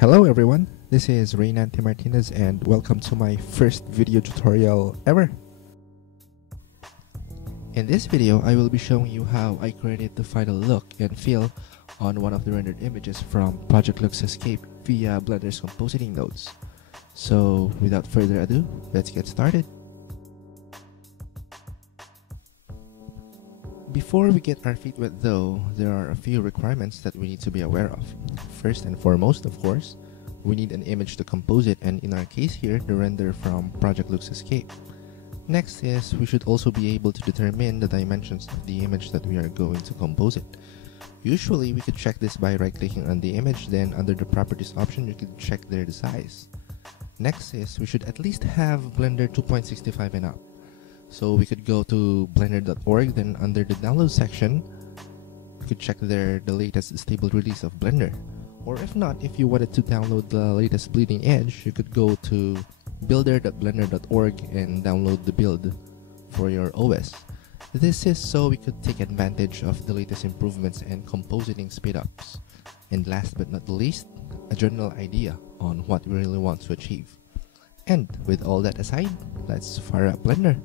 Hello everyone, this is Reynante Martinez and welcome to my first video tutorial ever. In this video, I will be showing you how I created the final look and feel on one of the rendered images from Project Looks Escape via Blender's compositing nodes. So without further ado, let's get started. Before we get our feet wet though, there are a few requirements that we need to be aware of. First and foremost, of course, we need an image to compose it, and in our case here, the render from Project Looks Escape. Next is, we should also be able to determine the dimensions of the image that we are going to compose it. Usually, we could check this by right-clicking on the image, then under the Properties option, you could check the size. Next is, we should at least have Blender 2.65 and up. So we could go to blender.org, then under the download section, you could check there the latest stable release of Blender. Or if not, if you wanted to download the latest bleeding edge, you could go to builder.blender.org and download the build for your OS. This is so we could take advantage of the latest improvements and compositing speedups. And last but not the least, a general idea on what we really want to achieve. And with all that aside, let's fire up Blender.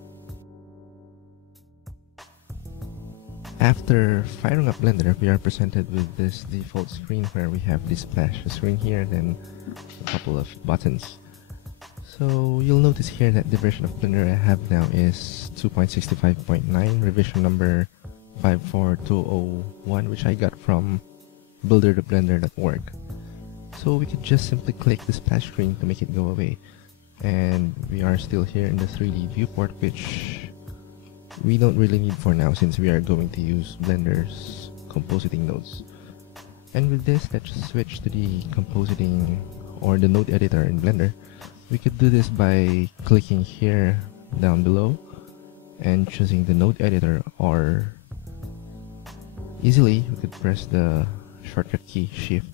After firing up Blender, we are presented with this default screen where we have this splash screen here, then a couple of buttons. So you'll notice here that the version of Blender I have now is 2.65.9, revision number 54201, which I got from builder.blender.org. So we can just simply click the splash screen to make it go away. And we are still here in the 3D viewport, which we don't really need for now since we are going to use Blender's compositing nodes. And with this, let's switch to the compositing or the node editor in Blender. We could do this by clicking here down below and choosing the node editor, or easily we could press the shortcut key Shift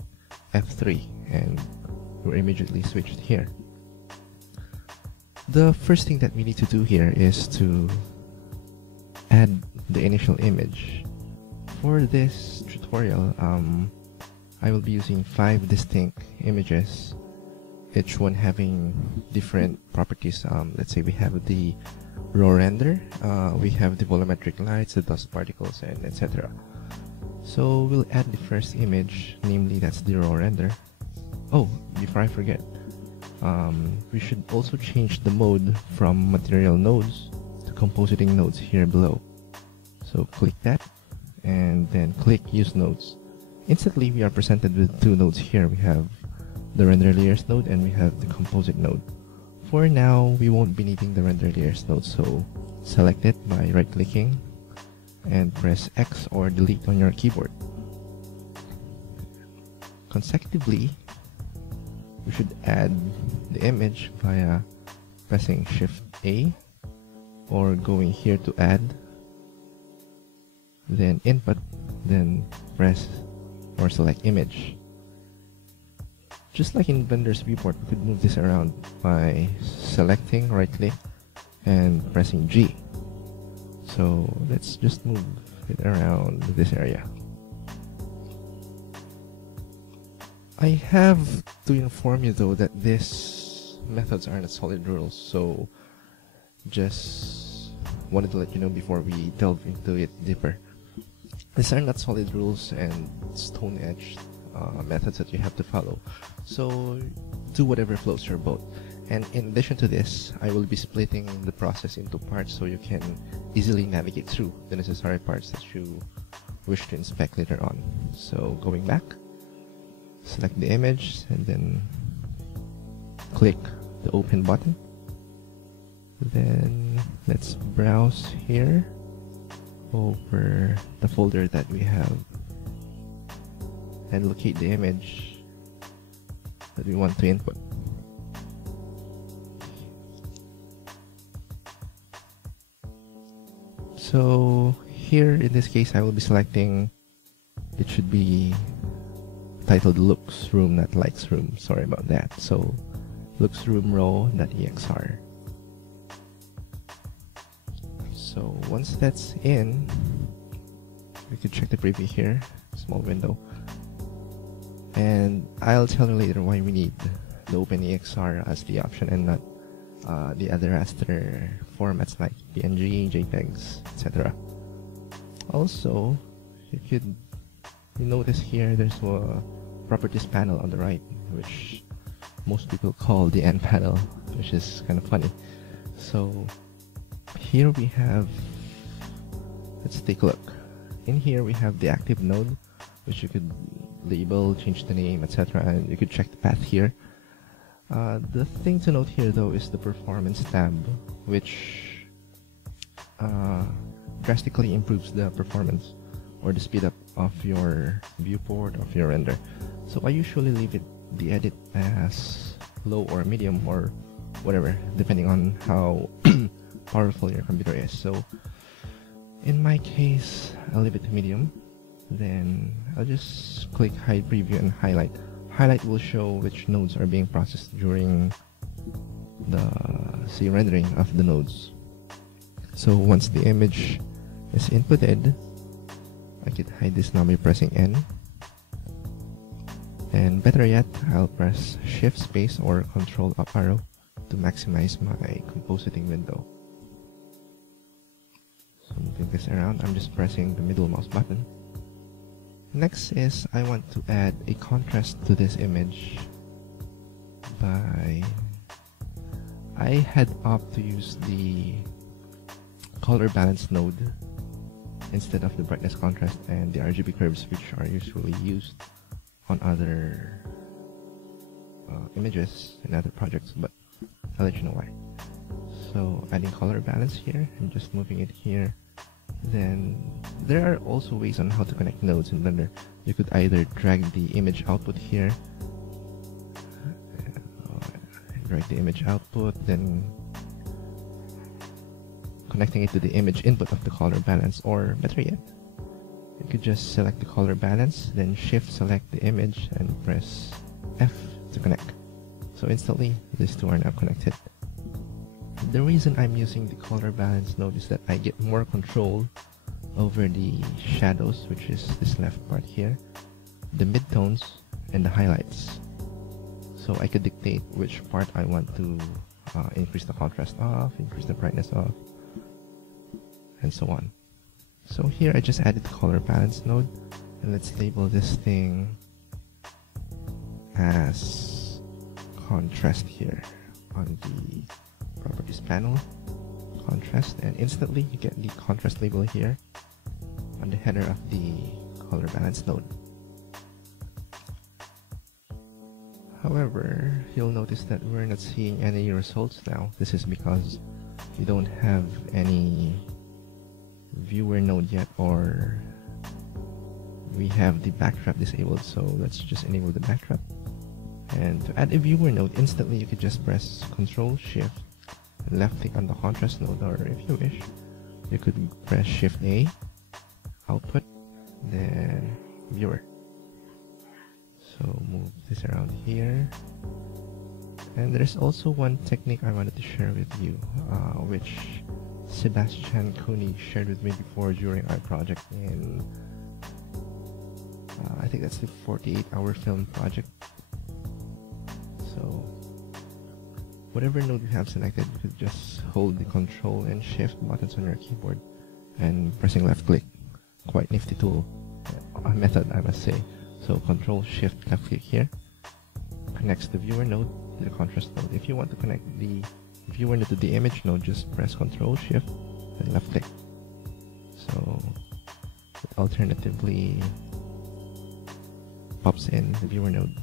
F3 and we're immediately switched here. The first thing that we need to do here is to add the initial image. For this tutorial, I will be using 5 distinct images, each one having different properties. Let's say we have the raw render, we have the volumetric lights, the dust particles, and etc. So we'll add the first image, namely that's the raw render. Oh, before I forget, we should also change the mode from material nodes to compositing nodes here below. So click that and then click use nodes. Instantly we are presented with 2 nodes here. We have the render layers node and we have the composite node. For now, we won't be needing the render layers node, so select it by right clicking and press X or delete on your keyboard. Consecutively, we should add the image via pressing Shift A or going here to add, then input, then press or select image. Just like in Blender's viewport, we could move this around by selecting right click and pressing G. So let's just move it around this area. I have to inform you though that these methods aren't solid rules, so just wanted to let you know before we delve into it deeper. These are not solid rules and stone-edged methods that you have to follow, so do whatever floats your boat. And in addition to this, I will be splitting the process into parts so you can easily navigate through the necessary parts that you wish to inspect later on. So going back, select the image and then click the open button. Then let's browse here over the folder that we have and locate the image that we want to input. So here in this case I will be selecting, it should be titled looks room, not likes room, sorry about that. So looks room raw.exr. So once that's in, we can check the preview here, small window. And I'll tell you later why we need the OpenEXR as the option and not the other raster formats like PNG, JPEGs, etc. Also, you notice here there's a properties panel on the right, which most people call the N panel, which is kind of funny. So here we have, let's take a look. In here we have the active node, which you could label, change the name, etc. And you could check the path here. The thing to note here though is the performance tab, which drastically improves the performance or the speed up of your viewport of your render. So I usually leave the edit as low or medium or whatever, depending on how powerful your computer is. So in my case, I'll leave it to medium. Then I'll just click hide preview and highlight. Highlight will show which nodes are being processed during the rendering of the nodes. So once the image is inputted, I could hide this now by pressing N. And better yet, I'll press Shift Space or Control Up Arrow to maximize my compositing window. So moving this around, I'm just pressing the middle mouse button. Next is I want to add a contrast to this image by I had opted to use the color balance node instead of the brightness contrast and the RGB curves, which are usually used on other images in other projects, but I'll let you know why. So adding color balance here and just moving it here. Then there are also ways on how to connect nodes in Blender. You could either drag the image output here, drag the image output, then connecting it to the image input of the color balance, or better yet, you could just select the color balance, then shift select the image and press F to connect. So instantly these two are now connected. The reason I'm using the color balance node is that I get more control over the shadows, which is this left part here, the midtones, and the highlights. So I could dictate which part I want to increase the contrast of, increase the brightness of, and so on. So here I just added the color balance node, and let's label this thing as contrast here on the properties panel, contrast, and instantly you get the contrast label here on the header of the color balance node. However, you'll notice that we're not seeing any results now. This is because we don't have any viewer node yet, or we have the backtrap disabled. So let's just enable the backtrap. And to add a viewer node, instantly you could just press Ctrl Shift and left click on the contrast node, or if you wish, you could press Shift A, output, then viewer. So move this around here. And there's also one technique I wanted to share with you, which Sebastian Cooney shared with me before during our project in, I think that's the 48-hour film project. So whatever node you have selected, you could just hold the Control and Shift buttons on your keyboard and pressing left click. Quite nifty tool, method I must say. So Control Shift left click here connects the viewer node to the contrast node. If you want to connect the viewer node to the image node, just press Control Shift and left click. So it alternatively pops in the viewer node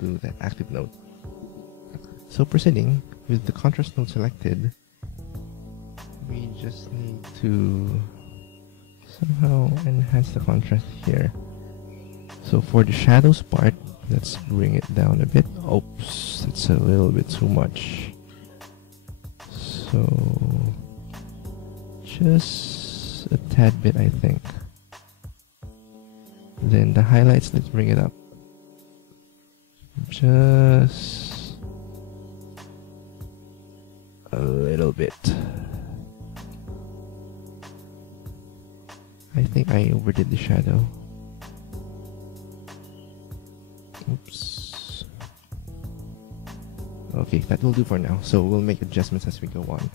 to the active node. So proceeding with the contrast node selected, we just need to somehow enhance the contrast here. So for the shadows part, let's bring it down a bit. Oops, it's a little bit too much. So just a tad bit, I think. Then the highlights, let's bring it up just a little bit. I think I overdid the shadow. Oops. Okay, that will do for now. So we'll make adjustments as we go on.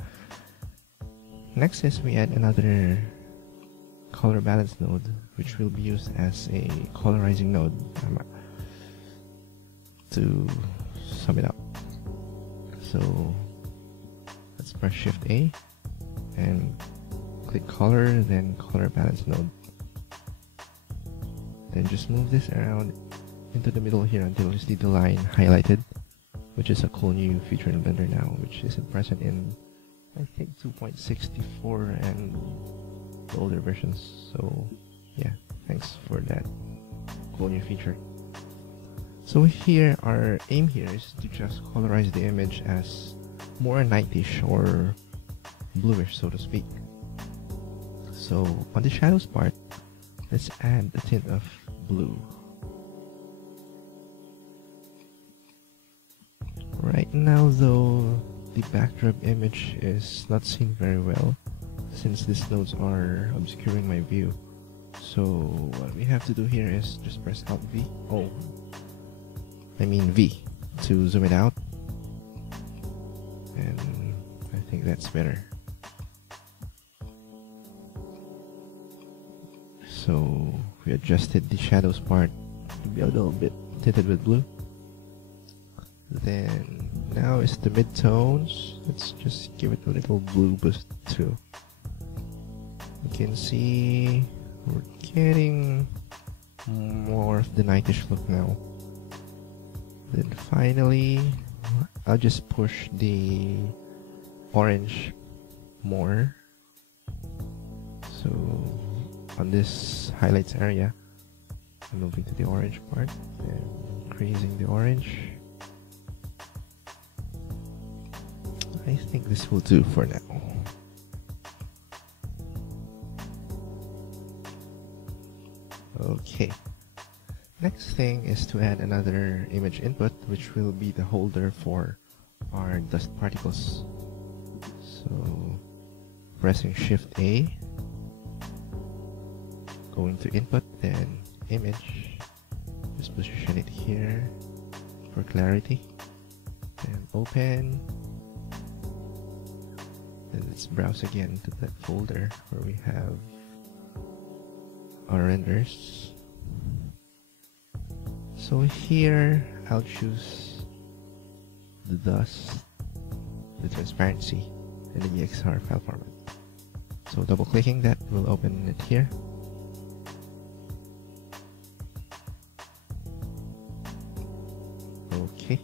Next is we add another color balance node, which will be used as a colorizing node to sum it up. So let's press Shift A and click color, then color balance node. Then just move this around into the middle here until you see the line highlighted, which is a cool new feature in Blender now, which isn't present in, I think, 2.64 and the older versions. So yeah, thanks for that cool new feature. So here, our aim here is to just colorize the image as more nightish or bluish, so to speak. So on the shadows part, let's add a tint of blue. Right now though, the backdrop image is not seen very well since these nodes are obscuring my view. So what we have to do here is just press Alt V. V to zoom it out. And I think that's better. So we adjusted the shadows part to be a little bit tinted with blue. Then now is the midtones. Let's just give it a little blue boost too. You can see we're getting more of the nightish look now. Then finally, I'll just push the orange more. So on this highlights area, I'm moving to the orange part and increasing the orange. I think this will do for now. Okay. Next thing is to add another image input, which will be the holder for our dust particles. So pressing Shift A, going to input, then image, just position it here for clarity, then open, then let's browse again to that folder where we have our renders. So here I'll choose the dust, the transparency, and the EXR file format. So double clicking that will open it here. Okay.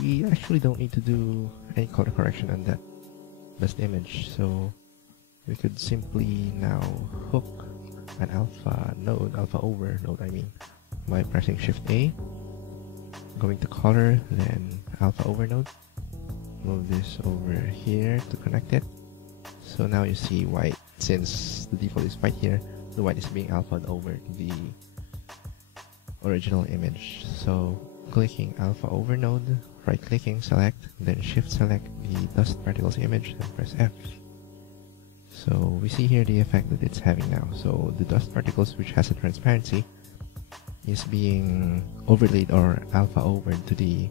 We actually don't need to do any color correction on that dust image, so we could simply now hook an alpha over node, by pressing Shift A, going to color, then alpha over node. Move this over here to connect it. So now you see white, since the default is white here, the white is being alphaed over the original image. So clicking alpha over node, right clicking, select, then shift select the dust particles image and press F. So we see here the effect that it's having now. So the dust particles, which has a transparency, is being overlaid or alpha over to the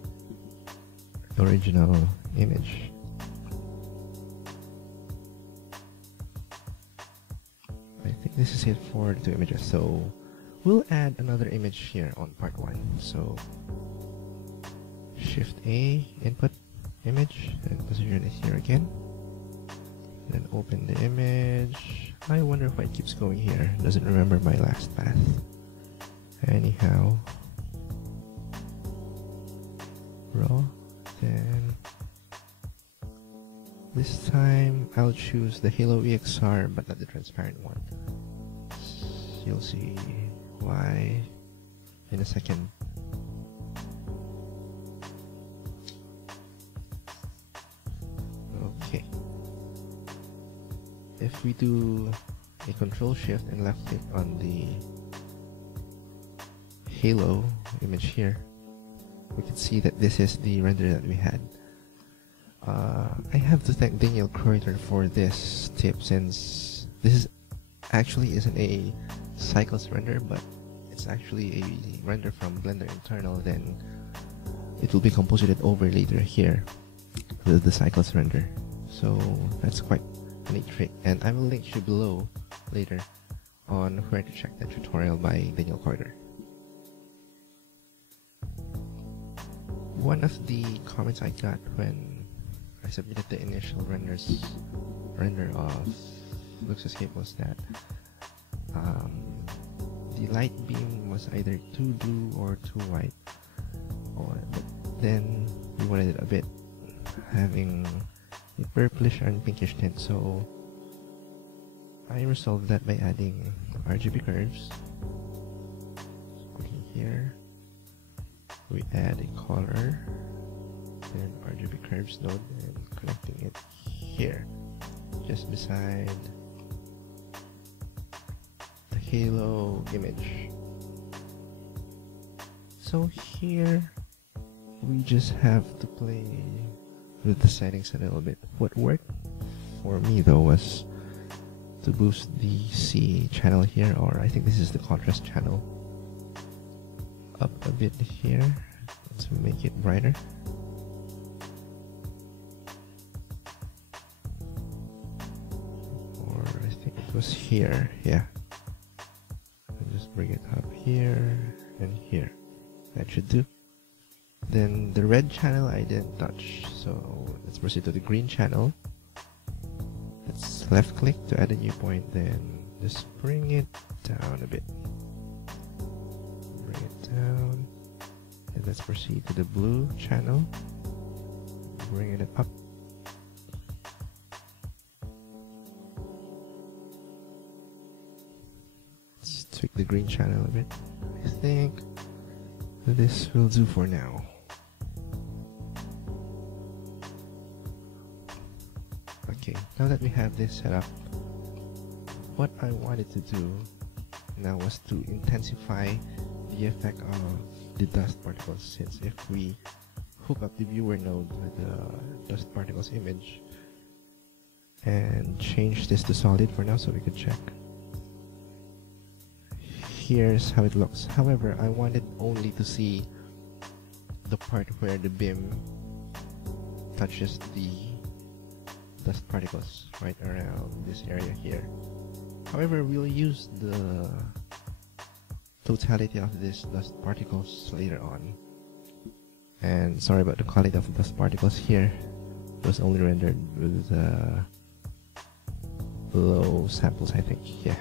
original image. I think this is it for the two images. So we'll add another image here on part 1. So Shift A, input, image, and position it here again. Then open the image. I wonder why it keeps going here. Doesn't remember my last path. Anyhow, raw. Then this time I'll choose the Halo EXR, but not the transparent one. You'll see why in a second. Okay. If we do a Control Shift and left click on the Halo image here, we can see that this is the render that we had. I have to thank Daniel Kreuter for this tip, since this is actually isn't a cycles render, but it's is actually a render from Blender internal, then it will be composited over later here with the cycles render. So that's quite a neat trick, and I will link you below later on where to check that tutorial by Daniel Carter. One of the comments I got when I submitted the initial render of LuxEscape was that the light beam was either too blue or too white, but then we wanted it a bit having a purplish and pinkish tint, so I resolved that by adding RGB curves. Looking here, we add a color, then RGB curves node, and connecting it here, just beside the halo image. So here, we just have to play with the settings a little bit. What worked for me though was to boost the C channel here, or I think this is the contrast channel, up a bit here to make it brighter. Or I think it was here, yeah. I'll just bring it up here and here. That should do. Then the red channel I didn't touch, so let's proceed to the green channel. Let's left click to add a new point, then just bring it down a bit. Bring it down, and let's proceed to the blue channel. Bring it up. Let's tweak the green channel a bit. I think this will do for now. Okay, now that we have this set up, what I wanted to do now was to intensify the effect of the dust particles, since if we hook up the viewer node with the dust particles image and change this to solid for now so we could check. Here's how it looks. However, I wanted only to see the part where the beam touches the dust particles right around this area here. However, we'll use the totality of these dust particles later on. And sorry about the quality of the dust particles here. It was only rendered with low samples, I think. Yeah.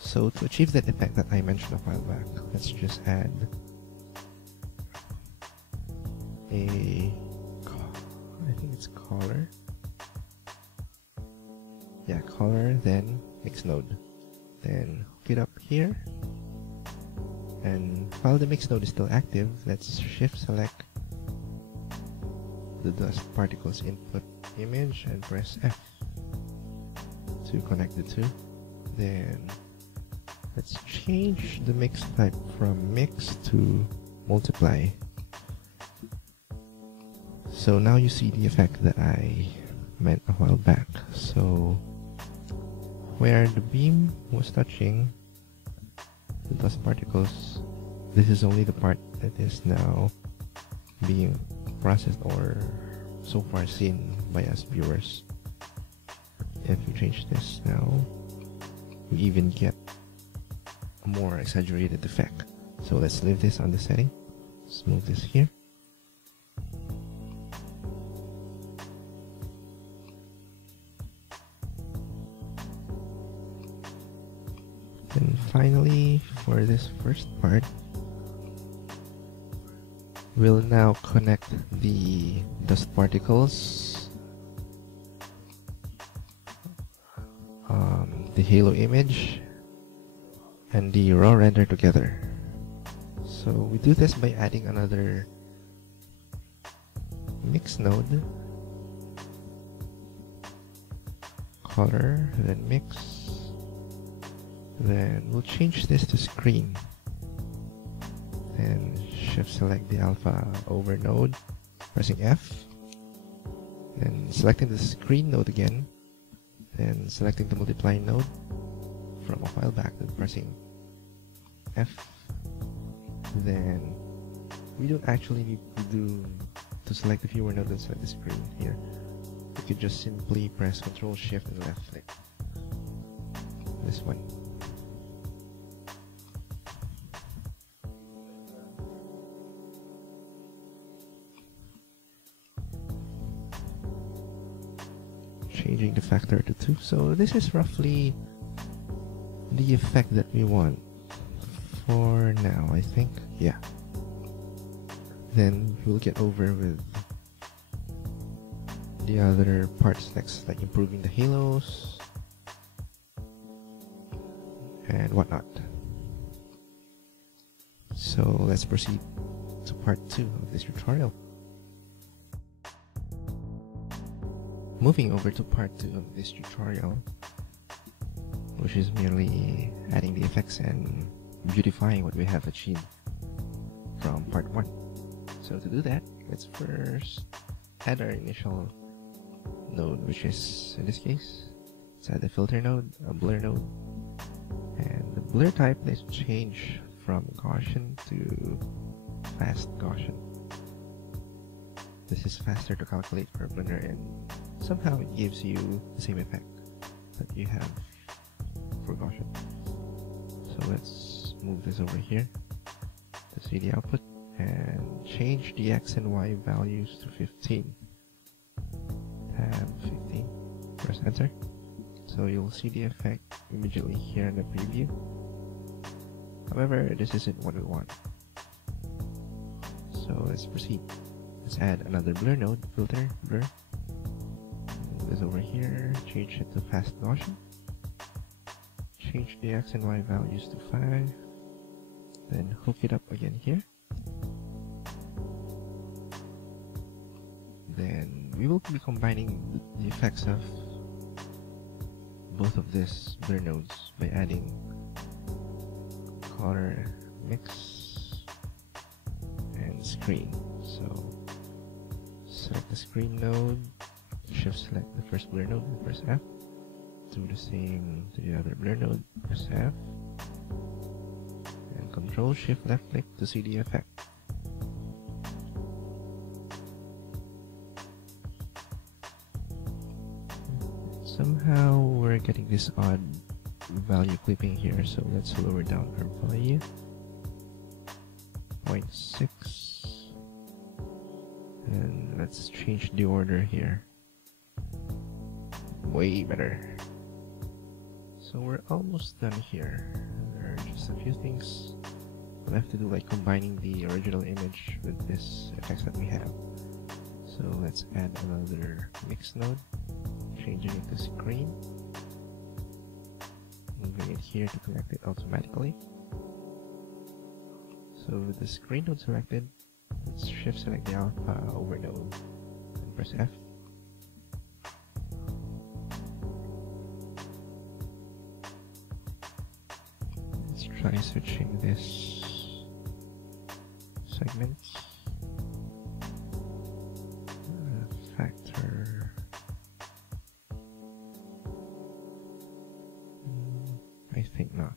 So to achieve that effect that I mentioned a while back, let's just add a, I think it's color. Yeah, color, then mix node. Then hook it up here. And while the mix node is still active, let's shift select the dust particles input image and press F to connect the two. Then let's change the mix type from mix to multiply. So now you see the effect that I meant a while back. So where the beam was touching the dust particles, this is only the part that is now being processed or so far seen by us viewers. If we change this now, we even get a more exaggerated effect. So let's leave this on the setting. Let's move this here. And finally, for this first part, we'll now connect the dust particles, the halo image, and the raw render together. So we do this by adding another mix node, color, then mix. Then we'll change this to screen. Then shift select the alpha over node, pressing F. Then selecting the screen node again. Then selecting the multiply node from a while back, then pressing F. Then we don't actually need to select the viewer node and select the screen here. We could just simply press Ctrl Shift and left click. This one. Changing the factor to 2. So this is roughly the effect that we want for now, I think. Yeah. Then we'll get over with the other parts next, like improving the halos and whatnot. So let's proceed to part 2 of this tutorial. Moving over to part 2 of this tutorial, which is merely adding the effects and beautifying what we have achieved from part 1. So to do that, let's first add our initial node, which is, in this case, let's add a filter node, a blur node, and the blur type, let's change from Gaussian to fast Gaussian. This is faster to calculate for Blender, and somehow it gives you the same effect that you have for Gaussian. So let's move this over here to see the output and change the X and Y values to 15. Tab 15, press enter. So you'll see the effect immediately here in the preview. However, this isn't what we want. So let's proceed. Let's add another blur node, filter, blur. Move this over here, change it to fast Gaussian. Change the X and Y values to 5. Then hook it up again here. Then we will be combining the effects of both of these blur nodes by adding color mix and screen. So select the screen node, shift select the first blur node and press F. Do the same to the other blur node, press F. And Control Shift left click to see the effect. Somehow we're getting this odd value clipping here, so let's lower down our value. 0.6. And let's change the order here. Way better. So we're almost done here. There are just a few things left to do, like combining the original image with this effects that we have. So let's add another mix node, changing it to screen, moving it here to connect it automatically. So with the screen node selected, let's shift select the alpha over node and press F. Let's try switching this segments. Factor. I think not.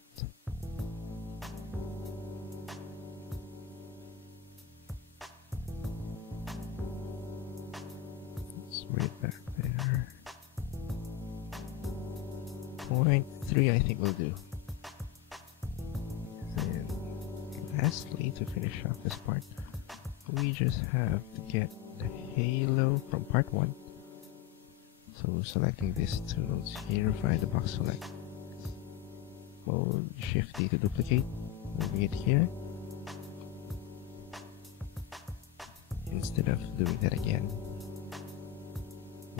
Let's bring it back there. 0.3 I think will do. Then lastly, to finish off this part, we just have to get the halo from part 1. So selecting these two nodes here via the box select mode, Shift D to duplicate, moving it here instead of doing that again,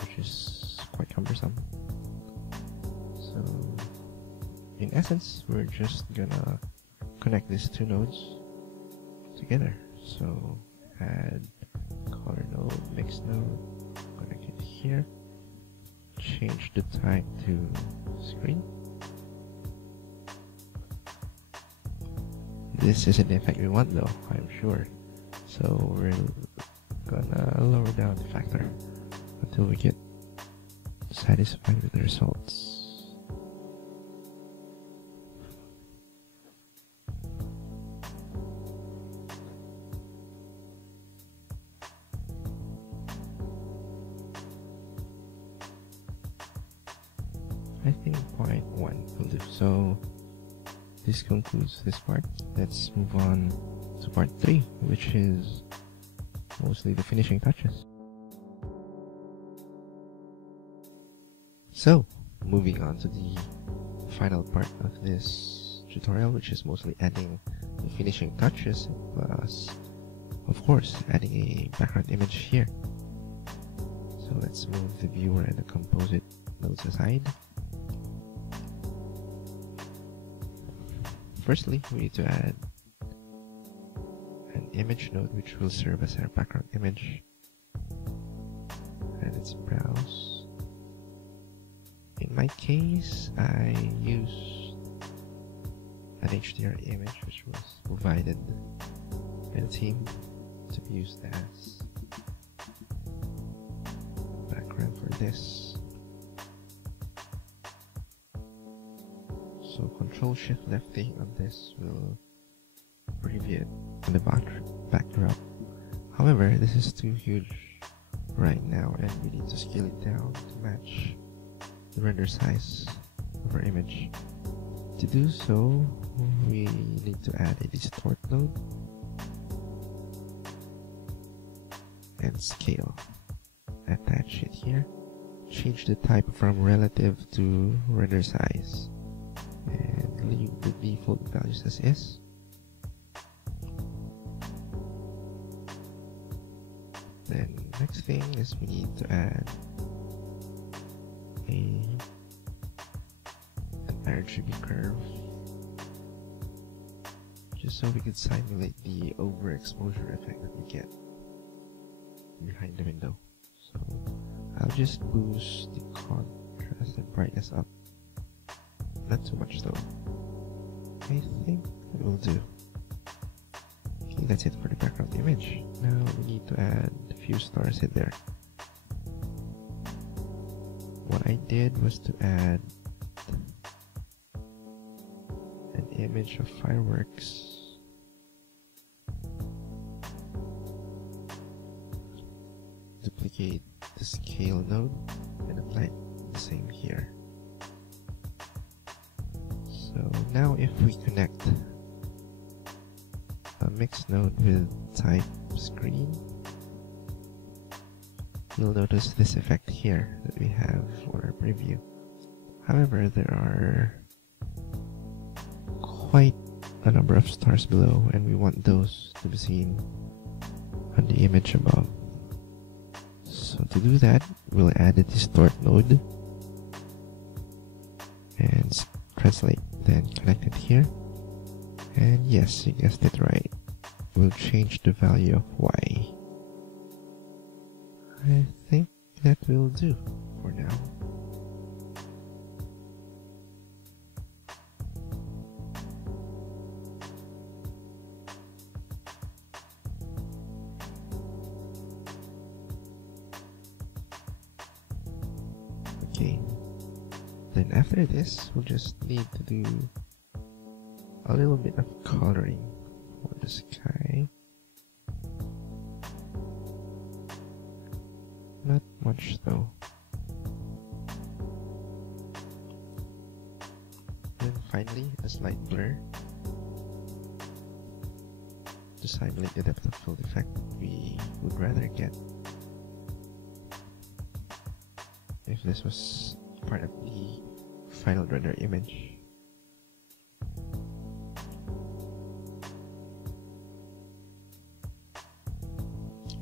which is quite cumbersome. So in essence, we're just gonna connect these two nodes together. So add color node, mix node, connect it here, change the type to screen. This isn't the effect we want though, I'm sure. So we're gonna lower down the factor until we get satisfied with the results. I think point 1 will do. So this concludes this part. Let's move on to part 3, which is mostly the finishing touches. So, moving on to the final part of this tutorial, which is mostly adding the finishing touches, plus, of course, adding a background image here. So let's move the viewer and the composite nodes aside. Firstly, we need to add an image node which will serve as our background image. And let's browse. In my case, I used an HDR image which was provided by the team to be used as background for this. So Control-Shift-Left-A on this will preview it on the backdrop. However, this is too huge right now and we need to scale it down to match the render size of our image. To do so, we need to add a distort node and scale. Attach it here. Change the type from relative to render size and leave the default values as is. Then next thing is we need to add an RGB curve just so we could simulate the overexposure effect that we get behind the window. So I'll just boost the contrast and brightness up, not too much though. I think that will do. Okay, that's it for the background image. Now we need to add a few stars in there. What I did was to add an image of fireworks. Duplicate the scale node and apply the same here. So now if we connect a mix node with type screen, you'll notice this effect here that we have for our preview. However, there are quite a number of stars below and we want those to be seen on the image above. So to do that, we'll add a distort node and translate, then connect it here. And yes, you guessed it right. We'll change the value of Y. I think that will do for now. Okay, then after this, we'll just need to do a little bit of coloring for the sky. Not much though. Then finally, a slight blur to simulate the depth of field effect we would rather get if this was part of the final render image.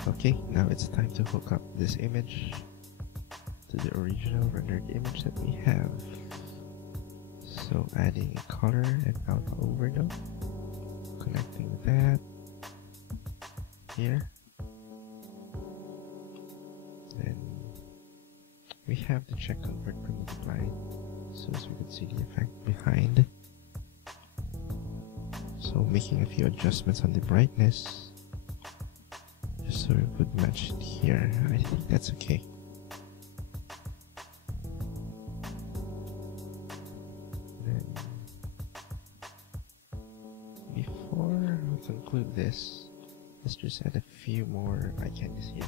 Okay, now it's time to hook up this image to the original rendered image that we have. So adding a color and alpha overnode, connecting that here. Then we have to check convert per multiply so as we can see the effect behind. So making a few adjustments on the brightness just so it would match it here. I think that's okay. Then before we conclude this, let's just add a few more eye candies here.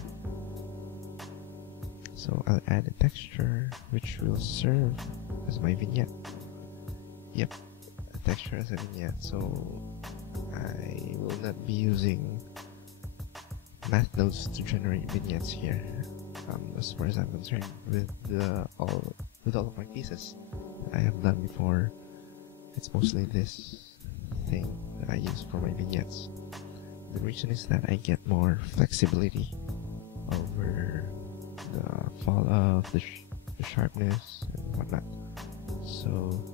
So I'll add a texture which will serve as my vignette. Yep, a texture as a vignette. So I will not be using math nodes to generate vignettes here. As far as I'm concerned, with all of my cases that I have done before, it's mostly this thing that I use for my vignettes. The reason is that I get more flexibility over the fall of the sharpness and whatnot. So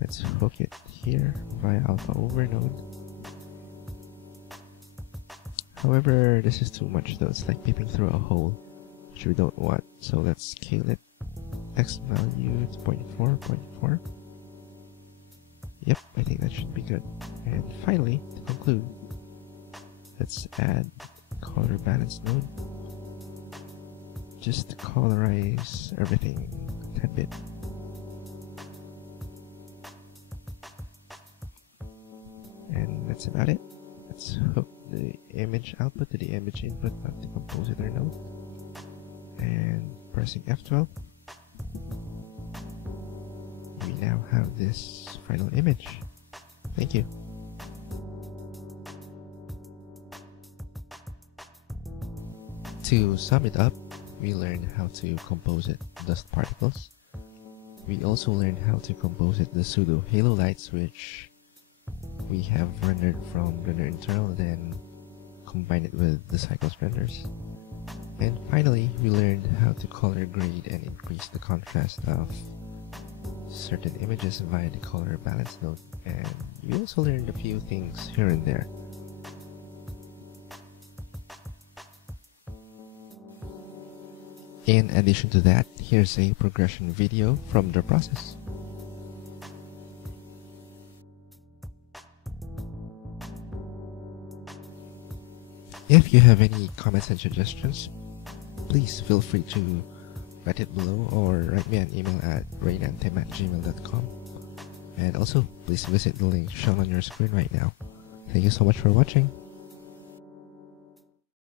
let's hook it here via alpha over node. However, this is too much though. It's like peeping through a hole, which we don't want. So let's scale it. X value to 0.4, 0.4. Yep, I think that should be good. And finally, to conclude, let's add color balance node. Just to colorize everything a tad bit. And that's about it. Let's hook the image output to the image input of the compositor node. And pressing F12, we now have this final image. Thank you. To sum it up, we learned how to composite dust particles. We also learned how to composite the pseudo halo lights, which we have rendered from render internal, then combine it with the cycles renders. And finally, we learned how to color grade and increase the contrast of certain images via the color balance node. And we also learned a few things here and there. In addition to that, here's a progression video from the process. If you have any comments and suggestions, please feel free to write it below or write me an email at rainantem@gmail.com. And also, please visit the link shown on your screen right now. Thank you so much for watching.